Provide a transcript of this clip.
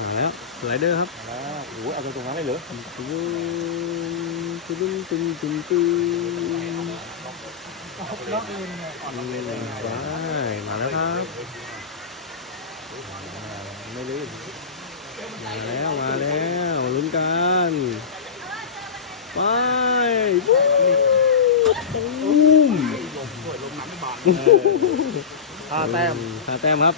มาแล้วสไลเดอร์ครับ โอ้โหเอาตรงนั้นเลยเหรอ ตึ้งตึ้งตึ้งตึ้งตึ้งมาแล้วครับ ไม่ลื่น มาแล้วลุ้นกันไปปุ๊บตูม 5 แต้ม 5 แต้มครับ